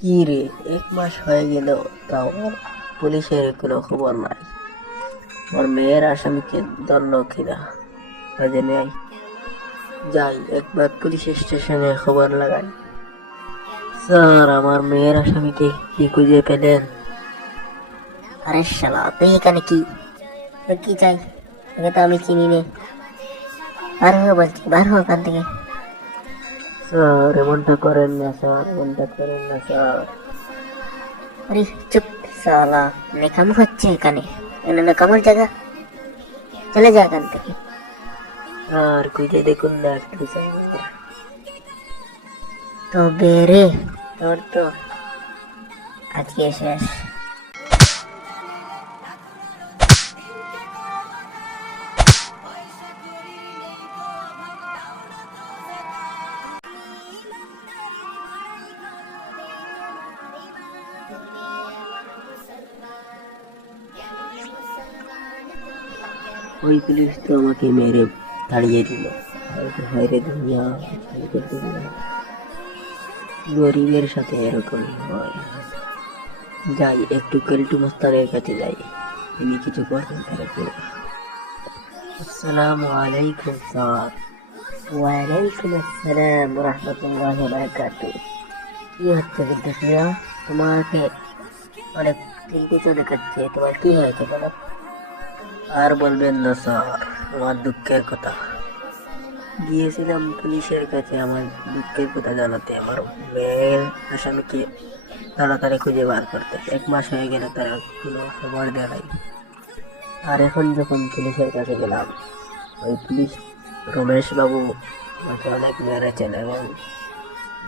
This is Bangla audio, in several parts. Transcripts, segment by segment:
কি রে, 1 মাস হয়ে গেল, তাও পুলিশের কোনো খবর নাই। ওর মেয়ের আসামিকে ধরল কিনা কাজে নেই। যাই একবার পুলিশ স্টেশনে খবর লাগাই। স্যার, আমার মেয়ের আসামিকে কি খুঁজে পেলেন? আরে শালা, তুই এখানে কি? তোর কি চাই? তোকে তো আমি চিনি নে। বার হো বলছি, বার হো ওখান থেকে। স্যার, এমনটা করেন না স্যার, এমনটা করেন না স্যার। আরে চুপ শালা, নেকাম হচ্ছে এখানে। এখানে নেকামের জায়গা। চলে যা এখান থেকে। স্যার, খুঁজে দেখুন না একটু স্যার। তবে রে, তোর তো আজকে শেষ। ওই পুলিশ তো আমাকে মেরে তাড়িয়ে দিল। হায়রে দুনিয়া, গরিবের সাথে এরকম হয়। যাই একটু কেলটু মস্তানের কাছে যাই, তিনি কিছু করতেন পারে কিনা। আসসালামু আলাইকুম স্যার। ওয়ালাইকুম আসসালাম রহমতুল্লাহি ওয়া বারাকাতুহু। কি হচ্ছে বিদ্যুৎ মিয়া? তোমাকে অনেক চিন্তিত দেখাচ্ছে। তোমার কি হয়েছে বলো? আর বলবেন না স্যার, আমার দুঃখের কথা। গিয়েছিলাম পুলিশের কাছে আমার দুঃখের কথা জানাতে, আমার মেয়ের আসামিকে তাড়াতাড়ি খুঁজে বার করতে। 1 মাস হয়ে গেলে তারা কোনো খবর দেয় নাই। আর এখন যখন পুলিশের কাছে গেলাম, ওই পুলিশ রমেশ বাবু আমাকে অনেক মেরেছেন এবং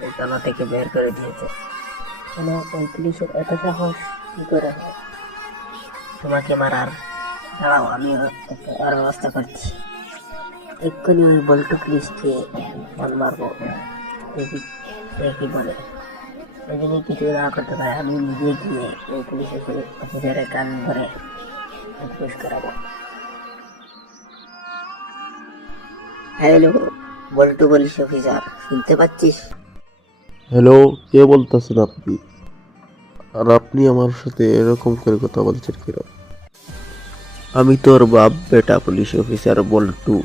এই থানা থেকে বের করে দিয়েছে। কেন ওই পুলিশের এত সাহস কি করে হয় তোমাকে মারার? দাঁড়াও, আমি আর ব্যবস্থা করছি। এক্ষুনি ওই বল্টু পুলিশকে ফোন মারবো, দেখি সে কি বলে। সে যদি কিছু না করতে পারে, আমি নিজে গিয়ে ওই পুলিশ অফিসারের কান ধরে পুশ করাবো। হ্যালো, বল্টু পুলিশ অফিসার, শুনতে পাচ্ছিস? হ্যালো, কে বলতেছেন আপনি? আর আপনি আমার সাথে এরকম করে কথা বলছেন কেন? আমি তোর বাপ বেটা পুলিশ অফিসার বল্টু।